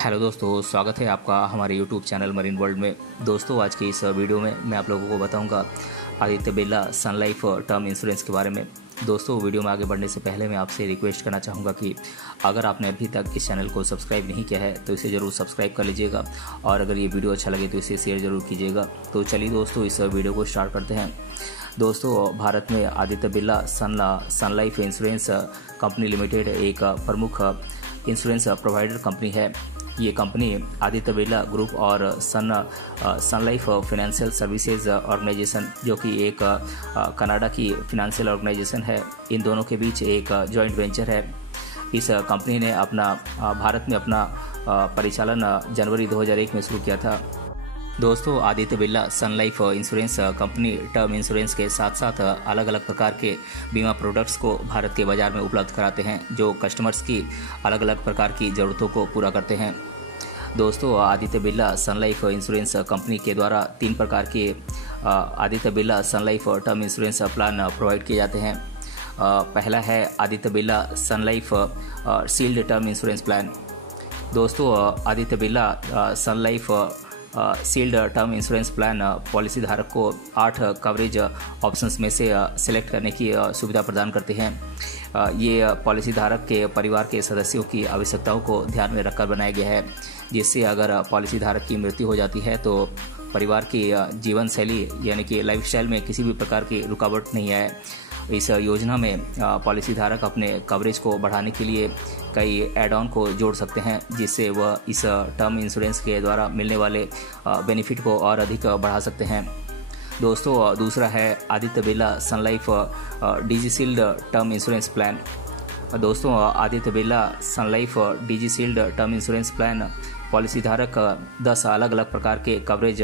Hello दोस्तों, स्वागत है आपका हमारे यूट्यूब चैनल मरीन वर्ल्ड में। दोस्तों, आज की इस वीडियो में मैं आप लोगों को बताऊंगा Aditya Birla sun life term insurance के बारे में। दोस्तों, वीडियो में आगे बढ़ने से पहले मैं आपसे रिक्वेस्ट करना चाहूँगा कि अगर आपने अभी तक इस चैनल को सब्सक्राइब नहीं किया है तो इसे ज़रूर सब्सक्राइब कर लीजिएगा और अगर ये वीडियो अच्छा लगे तो इसे शेयर ज़रूर कीजिएगा। तो चलिए दोस्तों, इस वीडियो को स्टार्ट करते हैं। दोस्तों, भारत में Aditya Birla sun life insurance company limited एक प्रमुख इंश्योरेंस प्रोवाइडर कंपनी है। ये कंपनी आदित्य बिरला ग्रुप और सन लाइफ फाइनेंशियल सर्विसेज ऑर्गेनाइजेशन, जो कि एक कनाडा की फाइनेंशियल ऑर्गेनाइजेशन है, इन दोनों के बीच एक जॉइंट वेंचर है। इस कंपनी ने भारत में अपना परिचालन जनवरी 2001 में शुरू किया था। दोस्तों, Aditya Birla sun life insurance company term insurance के साथ साथ अलग अलग प्रकार के बीमा प्रोडक्ट्स को भारत के बाजार में उपलब्ध कराते हैं, जो कस्टमर्स की अलग अलग प्रकार की ज़रूरतों को पूरा करते हैं। दोस्तों, Aditya Birla sun life insurance company के द्वारा 3 प्रकार के Aditya Birla sun life term insurance plan provide किए जाते हैं। पहला है Aditya Birla sun life shield term insurance plan. दोस्तों, Aditya Birla sun life shield term insurance plan policy धारक को 8 कवरेज ऑप्शंस में से सिलेक्ट करने की सुविधा प्रदान करते हैं। ये पॉलिसी धारक के परिवार के सदस्यों की आवश्यकताओं को ध्यान में रखकर बनाया गया है, जिससे अगर पॉलिसी धारक की मृत्यु हो जाती है तो परिवार की जीवन शैली यानी कि लाइफस्टाइल में किसी भी प्रकार की रुकावट नहीं आए। इस योजना में पॉलिसी धारक अपने कवरेज को बढ़ाने के लिए कई एड ऑन को जोड़ सकते हैं, जिससे वह इस टर्म इंश्योरेंस के द्वारा मिलने वाले बेनिफिट को और अधिक बढ़ा सकते हैं। दोस्तों, दूसरा है Aditya Birla sun life DG shield term insurance plan. दोस्तों, Aditya Birla sun life DG shield term insurance plan policy धारक 10 अलग अलग प्रकार के कवरेज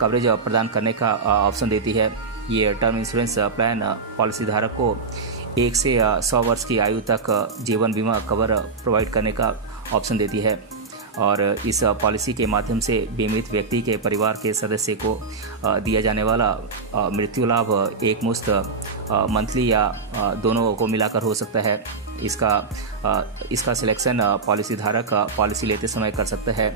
प्रदान करने का ऑप्शन देती है। ये टर्म इंश्योरेंस प्लान पॉलिसी धारक को 1 से 100 वर्ष की आयु तक जीवन बीमा कवर प्रोवाइड करने का ऑप्शन देती है और इस पॉलिसी के माध्यम से बीमित व्यक्ति के परिवार के सदस्य को दिया जाने वाला मृत्यु लाभ एक मुश्त मंथली या दोनों को मिलाकर हो सकता है। इसका सिलेक्शन पॉलिसी धारक पॉलिसी लेते समय कर सकता है।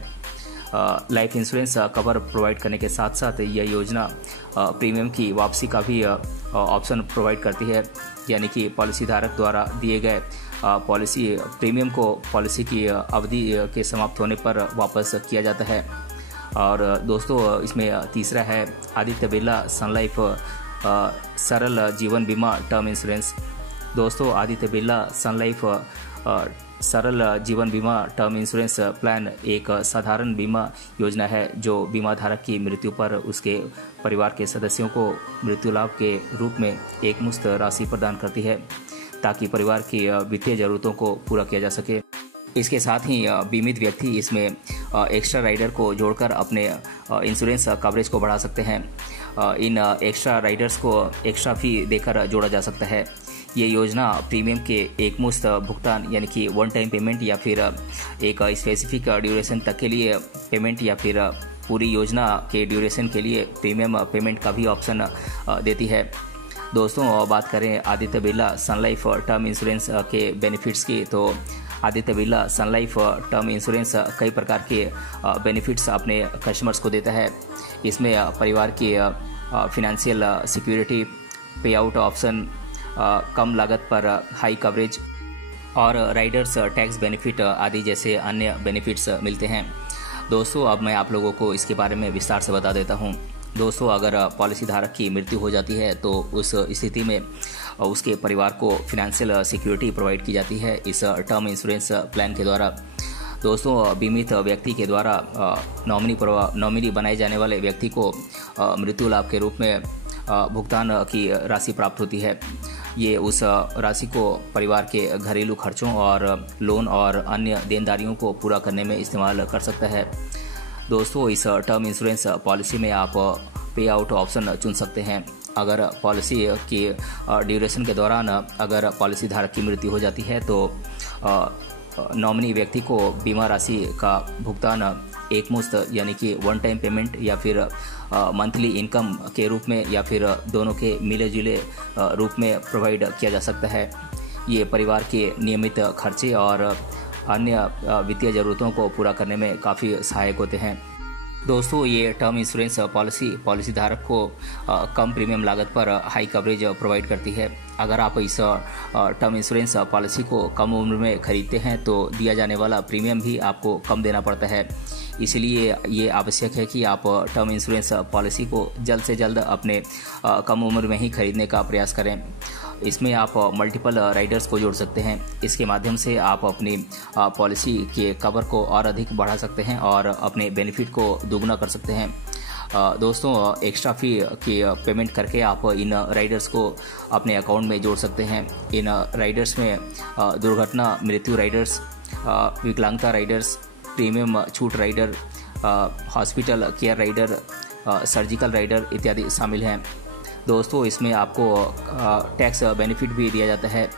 लाइफ इंश्योरेंस कवर प्रोवाइड करने के साथ साथ यह योजना प्रीमियम की वापसी का भी ऑप्शन प्रोवाइड करती है, यानी कि पॉलिसी धारक द्वारा दिए गए पॉलिसी प्रीमियम को पॉलिसी की अवधि के समाप्त होने पर वापस किया जाता है। और दोस्तों, इसमें तीसरा है आदित्य बिरला सन लाइफ सरल जीवन बीमा टर्म इंश्योरेंस। दोस्तों, आदित्य बिरला सन लाइफ सरल जीवन बीमा टर्म इंश्योरेंस प्लान एक साधारण बीमा योजना है, जो बीमा धारक की मृत्यु पर उसके परिवार के सदस्यों को मृत्यु लाभ के रूप में एक मुश्त राशि प्रदान करती है, ताकि परिवार की वित्तीय जरूरतों को पूरा किया जा सके। इसके साथ ही बीमित व्यक्ति इसमें एक्स्ट्रा राइडर को जोड़कर अपने इंश्योरेंस कवरेज को बढ़ा सकते हैं। इन एक्स्ट्रा राइडर्स को एक्स्ट्रा फी देकर जोड़ा जा सकता है। ये योजना प्रीमियम के एक मुश्त भुगतान यानी कि वन टाइम पेमेंट या फिर एक स्पेसिफिक ड्यूरेशन तक के लिए पेमेंट या फिर पूरी योजना के ड्यूरेशन के लिए प्रीमियम पेमेंट का भी ऑप्शन देती है। दोस्तों, बात करें Aditya Birla sun life term insurance के बेनिफिट्स की, तो Aditya Birla sun life term insurance कई प्रकार के बेनिफिट्स अपने कस्टमर्स को देता है। इसमें परिवार की फिनेंशियल सिक्योरिटी, पे आउट ऑप्शन, कम लागत पर हाई कवरेज और राइडर्स टैक्स बेनिफिट आदि जैसे अन्य बेनिफिट्स मिलते हैं। दोस्तों, अब मैं आप लोगों को इसके बारे में विस्तार से बता देता हूं। दोस्तों, अगर पॉलिसी धारक की मृत्यु हो जाती है तो उस स्थिति में उसके परिवार को फिनेंशियल सिक्योरिटी प्रोवाइड की जाती है इस टर्म इंश्योरेंस प्लान के द्वारा। दोस्तों, बीमित व्यक्ति के द्वारा नॉमिनी बनाए जाने वाले व्यक्ति को मृत्यु लाभ के रूप में भुगतान की राशि प्राप्त होती है। ये उस राशि को परिवार के घरेलू खर्चों और लोन और अन्य देनदारियों को पूरा करने में इस्तेमाल कर सकता है। दोस्तों, इस टर्म इंश्योरेंस पॉलिसी में आप पे आउट ऑप्शन चुन सकते हैं। अगर पॉलिसी की ड्यूरेशन के दौरान अगर पॉलिसी धारक की मृत्यु हो जाती है तो नॉमिनी व्यक्ति को बीमा राशि का भुगतान एक मुश्त यानी कि वन टाइम पेमेंट या फिर मंथली इनकम के रूप में या फिर दोनों के मिले जुले रूप में प्रोवाइड किया जा सकता है। ये परिवार के नियमित खर्चे और अन्य वित्तीय ज़रूरतों को पूरा करने में काफ़ी सहायक होते हैं। दोस्तों, ये टर्म इंश्योरेंस पॉलिसी धारक को कम प्रीमियम लागत पर हाई कवरेज प्रोवाइड करती है। अगर आप इस टर्म इंश्योरेंस पॉलिसी को कम उम्र में खरीदते हैं तो दिया जाने वाला प्रीमियम भी आपको कम देना पड़ता है। इसलिए ये आवश्यक है कि आप टर्म इंश्योरेंस पॉलिसी को जल्द से जल्द अपने कम उम्र में ही खरीदने का प्रयास करें। इसमें आप मल्टीपल राइडर्स को जोड़ सकते हैं। इसके माध्यम से आप अपनी पॉलिसी के कवर को और अधिक बढ़ा सकते हैं और अपने बेनिफिट को दोगुना कर सकते हैं। दोस्तों, एक्स्ट्रा फी की पेमेंट करके आप इन राइडर्स को अपने अकाउंट में जोड़ सकते हैं। इन राइडर्स में दुर्घटना मृत्यु राइडर्स, विकलांगता राइडर्स, प्रीमियम छूट rider, hospital care rider, surgical rider इत्यादि शामिल हैं। दोस्तों, इसमें आपको टैक्स बेनिफिट भी दिया जाता है।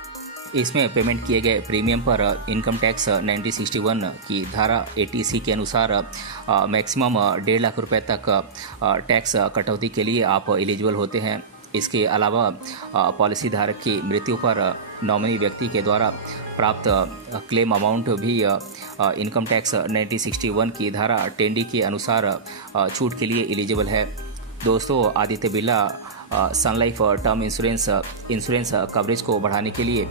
इसमें पेमेंट किए गए प्रीमियम पर इनकम टैक्स 1961 की धारा 80C के अनुसार मैक्सिमम 1.5 लाख रुपए तक टैक्स कटौती के लिए आप एलिजिबल होते हैं। इसके अलावा पॉलिसी धारक की मृत्यु पर नॉमिनी व्यक्ति के द्वारा प्राप्त क्लेम अमाउंट भी इनकम टैक्स 1961 की धारा 10D के अनुसार छूट के लिए एलिजिबल है। दोस्तों, Aditya Birla sun life term insurance coverage को बढ़ाने के लिए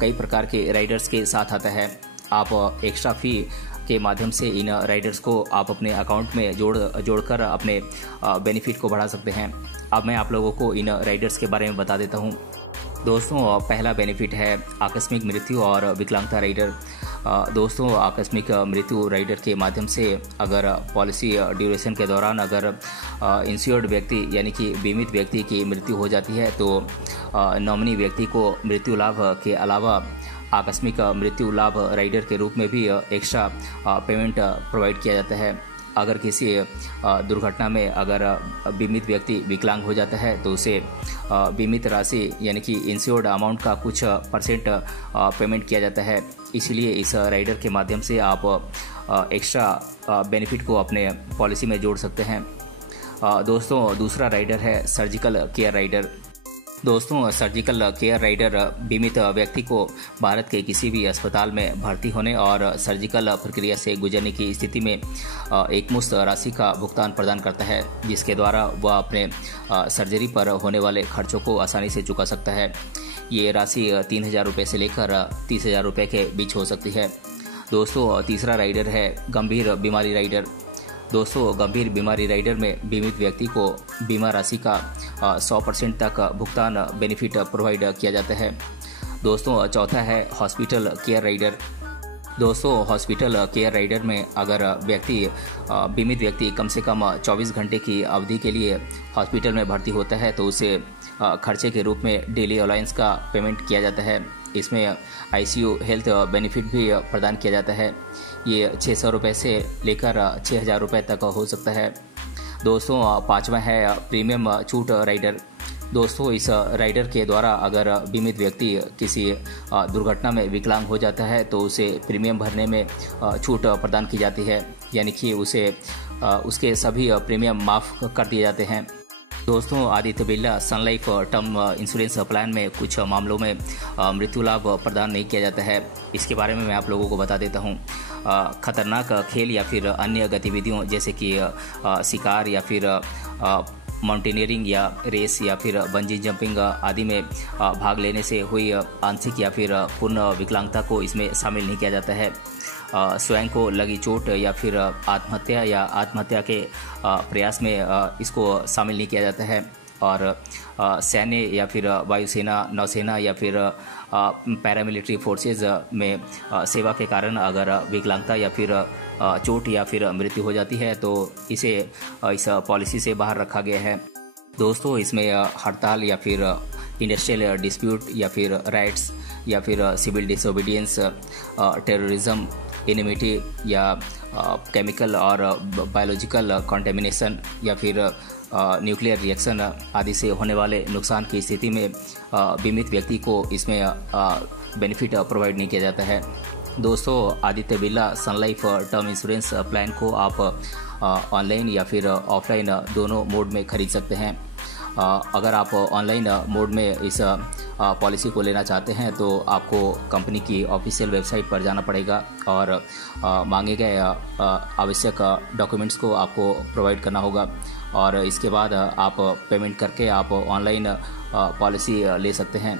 कई प्रकार के राइडर्स के साथ आता है। आप एक्स्ट्रा फी के माध्यम से इन राइडर्स को आप अपने अकाउंट में जोड़कर अपने बेनिफिट को बढ़ा सकते हैं। अब मैं आप लोगों को इन राइडर्स के बारे में बता देता हूं। दोस्तों, पहला बेनिफिट है आकस्मिक मृत्यु और विकलांगता राइडर। दोस्तों, आकस्मिक मृत्यु राइडर के माध्यम से अगर पॉलिसी ड्यूरेशन के दौरान अगर इंश्योर्ड व्यक्ति यानी कि बीमित व्यक्ति की मृत्यु हो जाती है तो नॉमिनी व्यक्ति को मृत्यु लाभ के अलावा आकस्मिक मृत्यु लाभ राइडर के रूप में भी एक्स्ट्रा पेमेंट प्रोवाइड किया जाता है। अगर किसी दुर्घटना में अगर बीमित व्यक्ति विकलांग हो जाता है तो उसे बीमित राशि यानी कि इंश्योर्ड अमाउंट का कुछ परसेंट पेमेंट किया जाता है। इसलिए इस राइडर के माध्यम से आप एक्स्ट्रा बेनिफिट को अपने पॉलिसी में जोड़ सकते हैं। दोस्तों, दूसरा राइडर है सर्जिकल केयर राइडर। दोस्तों, सर्जिकल केयर राइडर बीमित व्यक्ति को भारत के किसी भी अस्पताल में भर्ती होने और सर्जिकल प्रक्रिया से गुजरने की स्थिति में एक मुश्त राशि का भुगतान प्रदान करता है, जिसके द्वारा वह अपने सर्जरी पर होने वाले खर्चों को आसानी से चुका सकता है। ये राशि 3,000 रुपये से लेकर 30,000 रुपये के बीच हो सकती है। दोस्तों, तीसरा राइडर है गंभीर बीमारी राइडर। दोस्तों, गंभीर बीमारी राइडर में बीमित व्यक्ति को बीमा राशि का 100% तक भुगतान बेनिफिट प्रोवाइड किया जाता है। दोस्तों, चौथा है हॉस्पिटल केयर राइडर। दोस्तों, हॉस्पिटल केयर राइडर में अगर बीमित व्यक्ति कम से कम 24 घंटे की अवधि के लिए हॉस्पिटल में भर्ती होता है तो उसे खर्चे के रूप में डेली अलाउंस का पेमेंट किया जाता है। इसमें ICU हेल्थ बेनिफिट भी प्रदान किया जाता है। ये 600 रुपये से लेकर 6,000 रुपये तक हो सकता है। दोस्तों, पांचवा है प्रीमियम छूट राइडर। दोस्तों, इस राइडर के द्वारा अगर बीमित व्यक्ति किसी दुर्घटना में विकलांग हो जाता है तो उसे प्रीमियम भरने में छूट प्रदान की जाती है, यानी कि उसके सभी प्रीमियम माफ़ कर दिए जाते हैं। दोस्तों, Aditya Birla sun life term insurance plan में कुछ मामलों में मृत्यु लाभ प्रदान नहीं किया जाता है। इसके बारे में मैं आप लोगों को बता देता हूँ। खतरनाक खेल या फिर अन्य गतिविधियों जैसे कि शिकार या फिर माउंटेनियरिंग या रेस या फिर बंजी जंपिंग आदि में भाग लेने से हुई आंशिक या फिर पूर्ण विकलांगता को इसमें शामिल नहीं किया जाता है। स्वयं को लगी चोट या फिर आत्महत्या के प्रयास में इसको शामिल नहीं किया जाता है। और सैन्य या फिर वायुसेना, नौसेना या फिर पैरामिलिट्री फोर्सेज में सेवा के कारण अगर विकलांगता या फिर चोट या फिर मृत्यु हो जाती है तो इसे इस पॉलिसी से बाहर रखा गया है। दोस्तों, इसमें हड़ताल या फिर इंडस्ट्रियल डिस्प्यूट या फिर राइट्स या फिर सिविल डिसोबीडियंस, टेररिज्म, इनिमिटी या केमिकल और बायोलॉजिकल कंटेमिनेशन या फिर न्यूक्लियर रिएक्शन आदि से होने वाले नुकसान की स्थिति में बीमित व्यक्ति को इसमें बेनिफिट प्रोवाइड नहीं किया जाता है। दोस्तों, Aditya Birla sun life term insurance plan को आप ऑनलाइन या फिर ऑफलाइन दोनों मोड में खरीद सकते हैं। अगर आप ऑनलाइन मोड में इस पॉलिसी को लेना चाहते हैं तो आपको कंपनी की ऑफिशियल वेबसाइट पर जाना पड़ेगा और मांगे गए आवश्यक डॉक्यूमेंट्स को आपको प्रोवाइड करना होगा और इसके बाद आप पेमेंट करके आप ऑनलाइन पॉलिसी ले सकते हैं।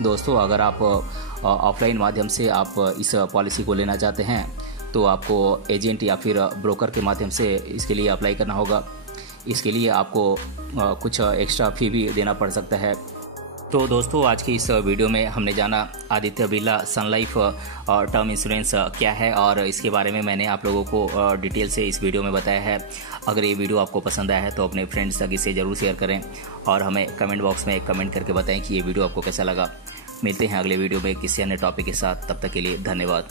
दोस्तों, अगर आप ऑफलाइन माध्यम से आप इस पॉलिसी को लेना चाहते हैं तो आपको एजेंट या फिर ब्रोकर के माध्यम से इसके लिए अप्लाई करना होगा। इसके लिए आपको कुछ एक्स्ट्रा फी भी देना पड़ सकता है। तो दोस्तों, आज की इस वीडियो में हमने जाना Aditya Birla sun life term insurance क्या है और इसके बारे में मैंने आप लोगों को डिटेल से इस वीडियो में बताया है। अगर ये वीडियो आपको पसंद आया है तो अपने फ्रेंड्स तक इसे ज़रूर शेयर करें और हमें कमेंट बॉक्स में कमेंट करके बताएं कि ये वीडियो आपको कैसा लगा। मिलते हैं अगले वीडियो में किसी अन्य टॉपिक के साथ। तब तक के लिए धन्यवाद।